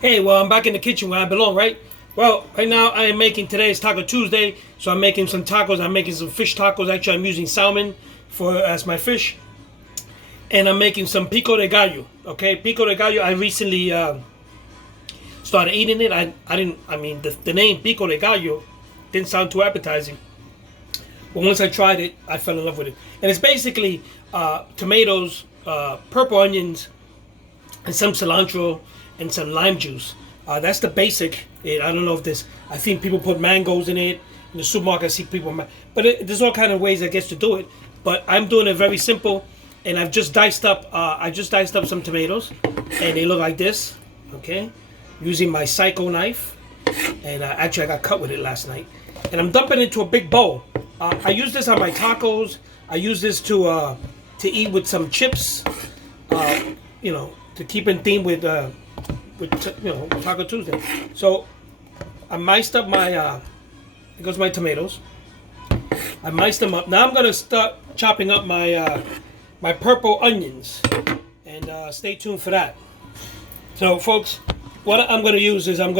Hey, well, I'm back in the kitchen where I belong, right? Well, right now I am making today is Taco Tuesday, so I'm making some tacos. I'm making some fish tacos. Actually, I'm using salmon for as my fish, and I'm making some pico de gallo. Okay, pico de gallo. I recently started eating it. I didn't. I mean, the name pico de gallo didn't sound too appetizing, but once I tried it, I fell in love with it. And it's basically tomatoes, purple onions, and some cilantro and some lime juice. That's the basic. I don't know if this. I think people put mangoes in it. In the supermarket, I see people, but there's all kind of ways I guess to do it. But I'm doing it very simple, and I've just diced up. I just diced up some tomatoes, and they look like this. Okay, using my Psycho knife, and actually I got cut with it last night. And I'm dumping it into a big bowl. I use this on my tacos. I use this to eat with some chips. You know, to keep in theme with Taco Tuesday. So I miced up my here goes my tomatoes. I miced them up. Now I'm gonna start chopping up my purple onions, and stay tuned for that. So folks, what I'm gonna use is I am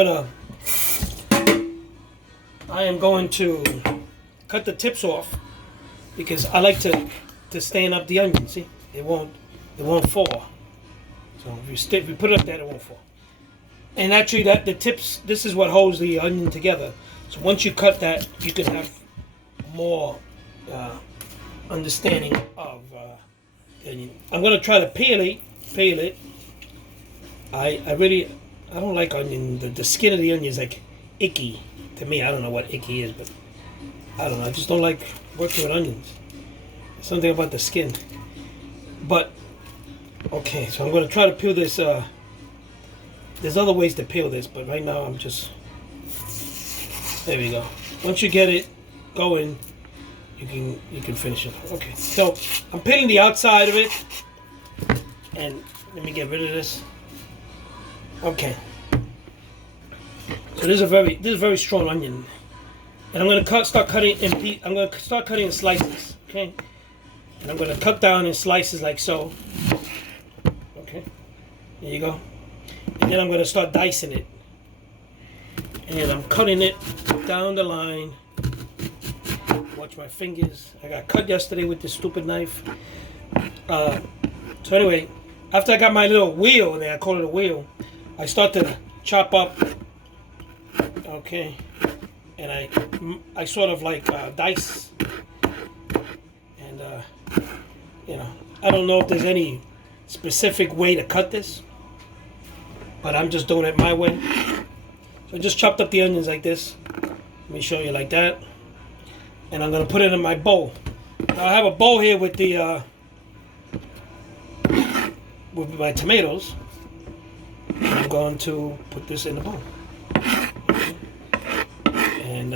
going to cut the tips off because I like to stand up the onion. See, it won't fall. So if you put it up there, it won't fall. And actually, the tips. This is what holds the onion together. So once you cut that, you can have more understanding of the onion. I'm gonna try to peel it. I don't like onion. The skin of the onion is like icky to me. I don't know what icky is, but I don't know. I just don't like working with onions. Something about the skin. But okay, so I'm gonna try to peel this. There's other ways to peel this, but right now I'm just. There we go. Once you get it going, you can finish it. Okay, so I'm peeling the outside of it, and let me get rid of this. Okay. So this is a very strong onion, and I'm gonna start cutting in slices. Okay, and I'm gonna cut down in slices like so. Okay, there you go. And then I'm going to start dicing it. And I'm cutting it down the line. Watch my fingers. I got cut yesterday with this stupid knife. So anyway, after I got my little wheel there, I call it a wheel, I start to chop up. Okay. And I sort of like dice. And, I don't know if there's any specific way to cut this. But I'm just doing it my way. So I just chopped up the onions like this. Let me show you like that. And I'm gonna put it in my bowl. Now I have a bowl here with my tomatoes. I'm going to put this in the bowl. And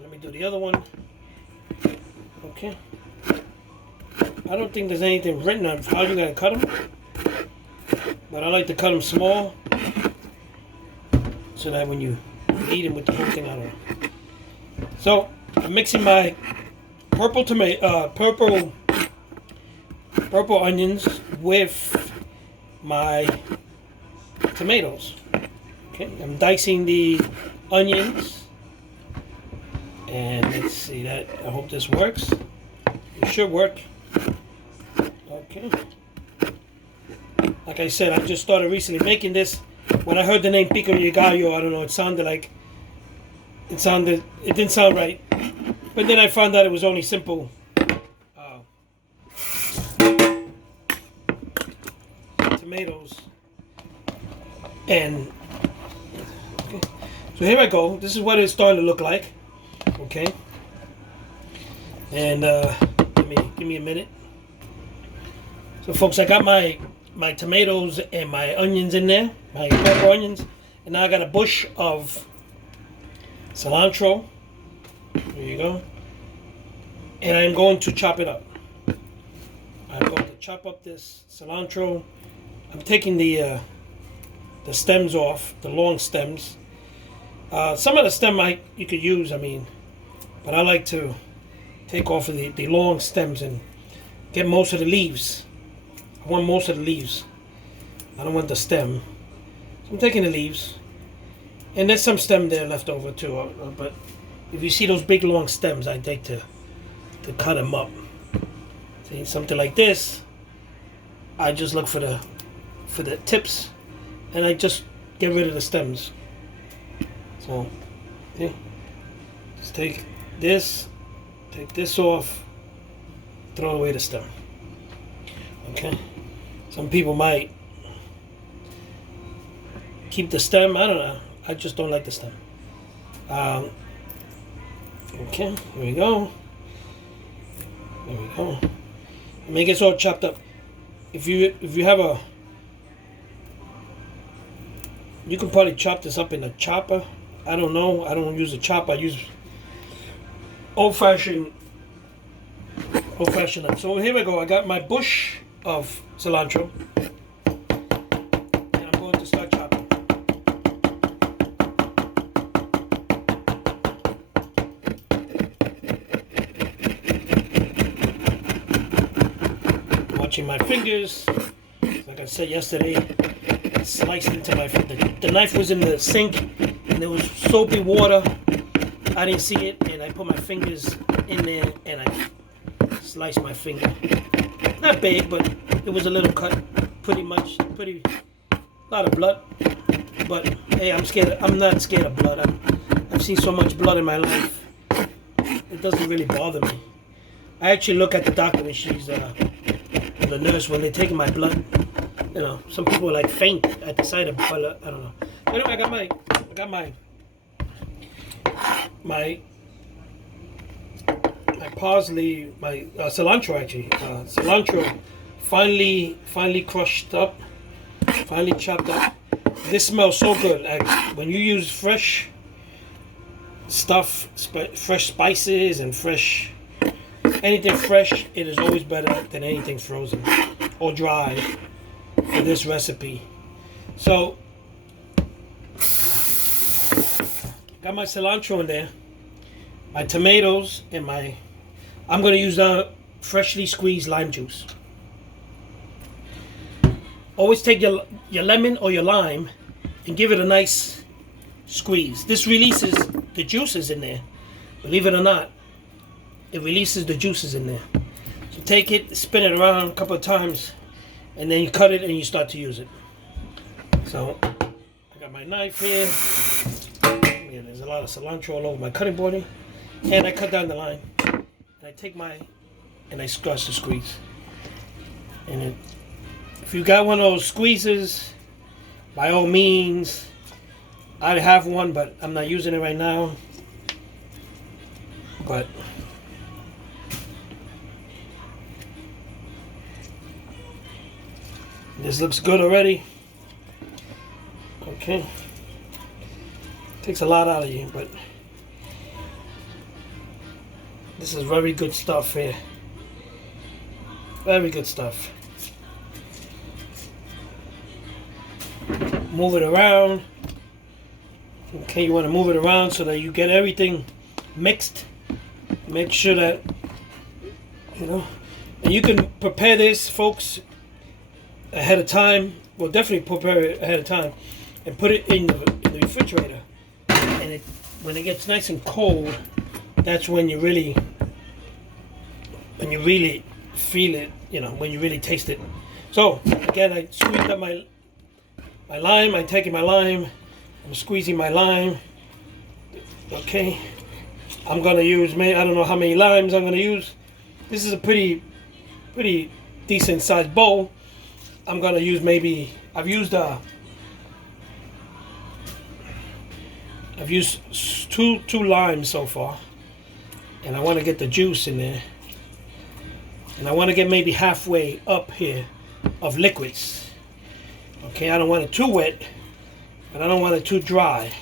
let me do the other one. Okay. I don't think there's anything written on how you're going to cut them. But I like to cut them small. So that when you eat them with the whole thing out of it. So, I'm mixing my purple onions with my tomatoes. Okay, I'm dicing the onions. And let's see that. I hope this works. It should work. Okay. Like I said, I just started recently making this. When I heard the name Pico de Gallo, I don't know, it didn't sound right. But then I found out it was only simple tomatoes. And, okay. So here I go. This is what it's starting to look like. Okay. And, give me a minute. So folks, I got my tomatoes and my onions in there, my purple onions, and now I got a bush of cilantro. There you go. And I'm going to chop it up. I'm going to chop up this cilantro. I'm taking the stems off, the long stems. Some of the stem you could use, but I like to take off of the long stems and get most of the leaves. want most of the leaves. I don't want the stem. So I'm taking the leaves. And there's some stem there left over too. But if you see those big long stems, I like to cut them up. See, something like this, I just look for the tips, and I just get rid of the stems. So, yeah, just take this off, throw away the stem. Okay, some people might keep the stem. I don't know. I just don't like the stem. Okay, here we go. There we go. Make it all chopped up. If you have a, you can probably chop this up in a chopper. I don't know. I don't use a chopper. I use old-fashioned. So here we go. I got my bush of cilantro, and I'm going to start chopping. Watching my fingers. Like I said yesterday, I sliced into my. The knife was in the sink, and there was soapy water. I didn't see it, and I put my fingers in there, and I sliced my finger. Not big, but it was a little cut. Pretty lot of blood. But hey, I'm not scared of blood. I've seen so much blood in my life. It doesn't really bother me. I actually look at the doctor when she's the nurse when they're taking my blood. You know, some people like faint at the sight of blood. I don't know. Anyway, I got my parsley, my cilantro actually. Cilantro finally crushed up, finally chopped up. This smells so good. When you use fresh stuff, fresh spices and anything fresh, it is always better than anything frozen or dry for this recipe. So, got my cilantro in there, my tomatoes, and I'm going to use freshly squeezed lime juice. Always take your lemon or your lime and give it a nice squeeze. This releases the juices in there. Believe it or not, it releases the juices in there. So take it, spin it around a couple of times, and then you cut it and you start to use it. So I got my knife here. Yeah, there's a lot of cilantro all over my cutting board, and I cut down the line. And I take and I start to squeeze. And if you got one of those squeezers, by all means, I have one, but I'm not using it right now. But this looks good already. Okay. Takes a lot out of you, but this is very good stuff here. Very good stuff. Move it around. Okay, you want to move it around so that you get everything mixed. Make sure that, and you can prepare this, folks, ahead of time. Well, definitely prepare it ahead of time and put it in the refrigerator. And when it gets nice and cold, that's when you really feel it, when you really taste it. So, again, I squeezed up my lime. I'm taking my lime. I'm squeezing my lime. Okay. I'm going to use, I don't know how many limes I'm going to use. This is a pretty decent sized bowl. I'm going to use I've used two limes so far. And I want to get the juice in there. And I want to get maybe halfway up here of liquids. Okay, I don't want it too wet, but I don't want it too dry.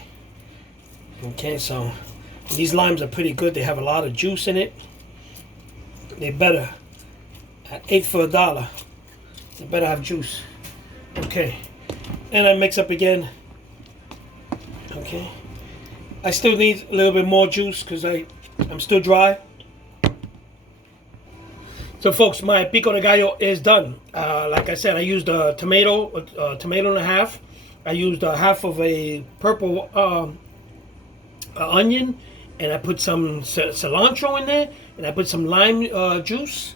Okay, so these limes are pretty good. They have a lot of juice in it. They better, at 8 for $1, they better have juice. Okay, and I mix up again. Okay, I still need a little bit more juice because I'm still dry. So, folks, my pico de gallo is done. Like I said, I used a tomato and a half. I used half of a purple onion, and I put some cilantro in there, and I put some lime juice,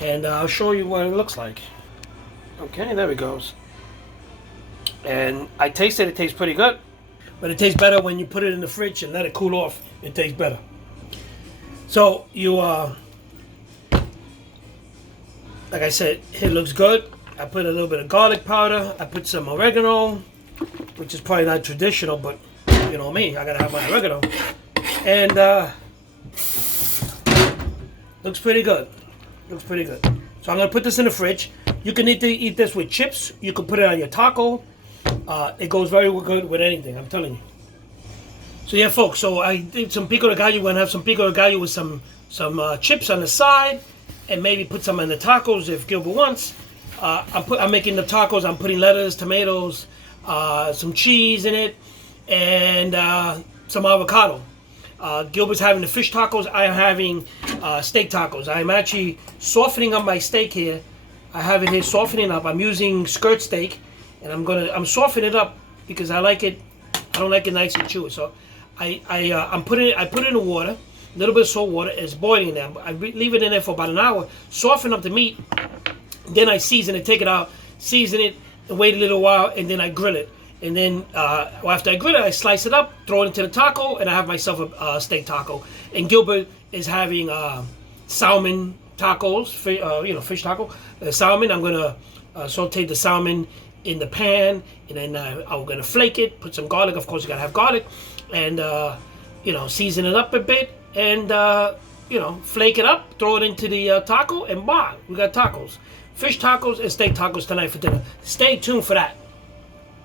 and I'll show you what it looks like. Okay, there it goes. And I tasted it. It tastes pretty good, but it tastes better when you put it in the fridge and let it cool off. It tastes better. So you like I said, it looks good. I put a little bit of garlic powder. I put some oregano, which is probably not traditional, but you know me, I gotta have my oregano. And looks pretty good. Looks pretty good. So I'm gonna put this in the fridge. You can either eat this with chips. You can put it on your taco. It goes very good with anything, I'm telling you. So yeah, folks. So I did some pico de gallo. We're gonna have some pico de gallo with some chips on the side, and maybe put some in the tacos if Gilbert wants. I'm making the tacos. I'm putting lettuce, tomatoes, some cheese in it, and some avocado. Gilbert's having the fish tacos. I'm having steak tacos. I'm actually softening up my steak here. I have it here softening up. I'm using skirt steak, and I'm softening it up because I like it. I don't like it nice and chewy. So I put it in the water, a little bit of salt water. It's boiling there. I leave it in there for about an hour, soften up the meat. Then I season it, take it out, season it, and wait a little while, and then I grill it. And then after I grill it, I slice it up, throw it into the taco, and I have myself a steak taco. And Gilbert is having salmon tacos, fish taco. Salmon, I'm gonna saute the salmon in the pan, and then I'm gonna flake it, put some garlic. Of course, you gotta have garlic, and season it up a bit, and flake it up, throw it into the taco, and we got tacos. Fish tacos and steak tacos tonight for dinner. Stay tuned for that.